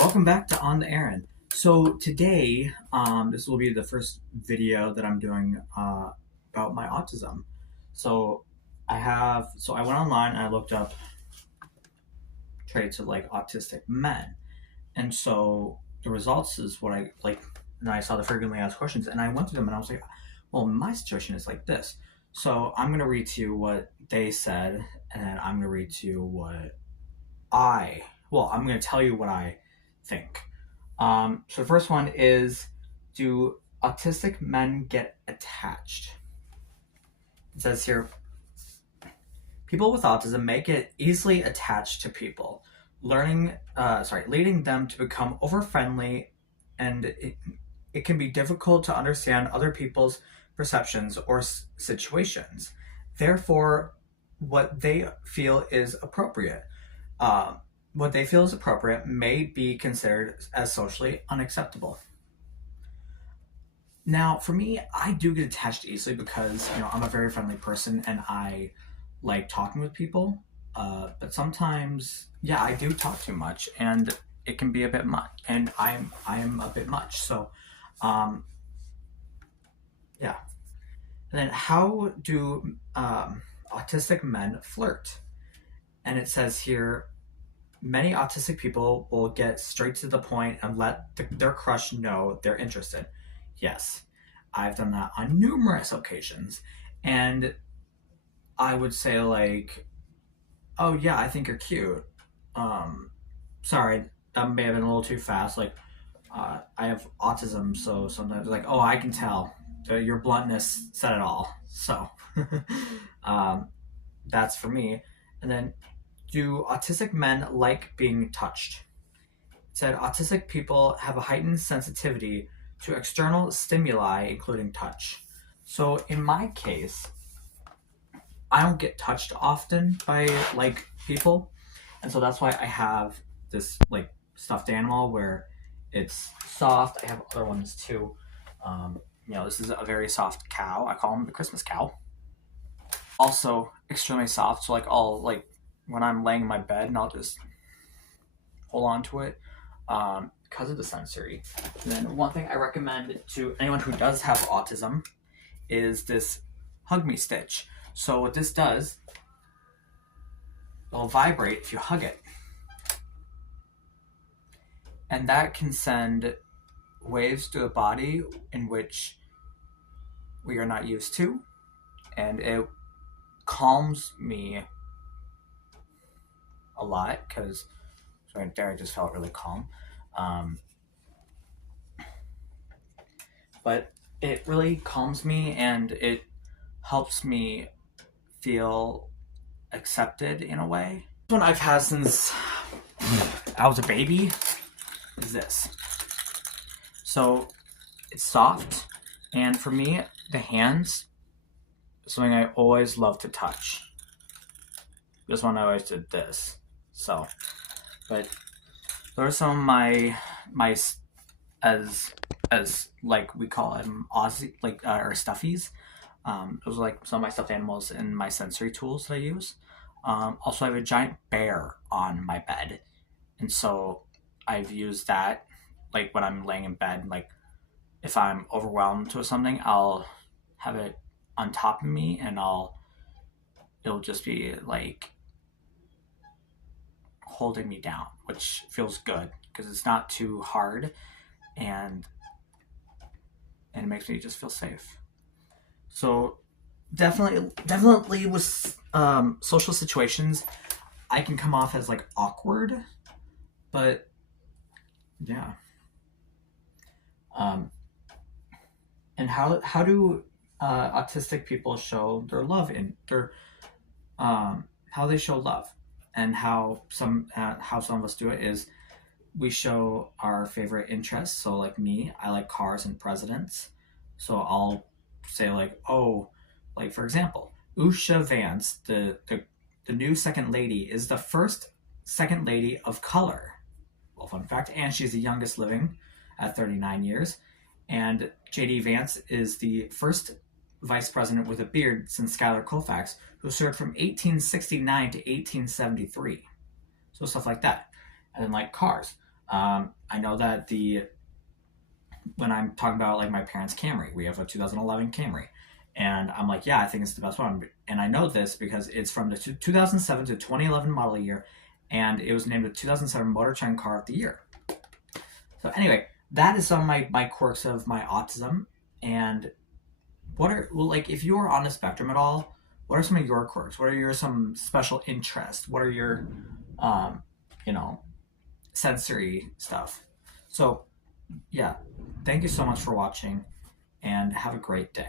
Welcome back to On the Errand. So today, this will be the first video that I'm doing about my autism. So I went online and I looked up traits of like autistic men, and so the results is what I like. And I saw the frequently asked questions, and I went through them, and I was like, well, my situation is like this. So I'm gonna read to you what they said, and then I'm gonna read to you I'm gonna tell you what I think. So the first one is, do autistic men get attached? It says here, people with autism may get easily attached to people, leading them to become over-friendly, and it can be difficult to understand other people's perceptions or situations. Therefore, what they feel is appropriate. May be considered as socially unacceptable. Now, for me, I do get attached easily because, I'm a very friendly person and I like talking with people. But sometimes, yeah, I do talk too much and it can be a bit much, and I'm a bit much. So, yeah. And then how do autistic men flirt? And it says here, many autistic people will get straight to the point and let their crush know they're interested. Yes, I've done that on numerous occasions. And I would say like, oh yeah, I think you're cute. Sorry, that may have been a little too fast. Like, I have autism, so sometimes like, oh, I can tell. Your bluntness said it all. So, that's for me. And then, do autistic men like being touched? It said autistic people have a heightened sensitivity to external stimuli, including touch. So in my case, I don't get touched often by like people, and so that's why I have this like stuffed animal where it's soft. I have other ones too. This is a very soft cow. I call him the Christmas cow. Also extremely soft. So like I'll like when I'm laying in my bed and I'll just hold on to it because of the sensory. And then one thing I recommend to anyone who does have autism is this Hug Me Stitch. So what this does, it'll vibrate if you hug it. And that can send waves through the body in which we are not used to. And it calms me a lot because right there I just felt really calm. But it really calms me and it helps me feel accepted in a way. This one I've had since I was a baby is this. So it's soft, and for me, the hands is something I always love to touch. This one I always did this. So, but those are some of my as like we call them Aussie or stuffies. Those are like some of my stuffed animals and my sensory tools that I use. Also, I have a giant bear on my bed, and so I've used that like when I'm laying in bed. Like if I'm overwhelmed with something, I'll have it on top of me, and it'll just be like holding me down, which feels good because it's not too hard, and it makes me just feel safe. So definitely with social situations, I can come off as like awkward, but yeah. And how do autistic people show their love in their how they show love, and how some of us do it is we show our favorite interests. So like me, I like cars and presidents. So I'll say like, oh, like for example, Usha Vance, the new second lady, is the first second lady of color. Well, fun fact, and she's the youngest living at 39 years. And J.D. Vance is the first vice president with a beard since Schuyler Colfax, who served from 1869 to 1873. So stuff like that. And then like cars. I know that when I'm talking about like my parents' Camry, we have a 2011 Camry, and I'm like, yeah, I think it's the best one. And I know this because it's from the 2007 to 2011 model year, and it was named the 2007 Motor Trend Car of the Year. So anyway, that is some of my quirks of my autism. And like if you're on the spectrum at all, what are some of your quirks? What are your some special interests? What are your um, you know, sensory stuff? So yeah, thank you so much for watching and have a great day.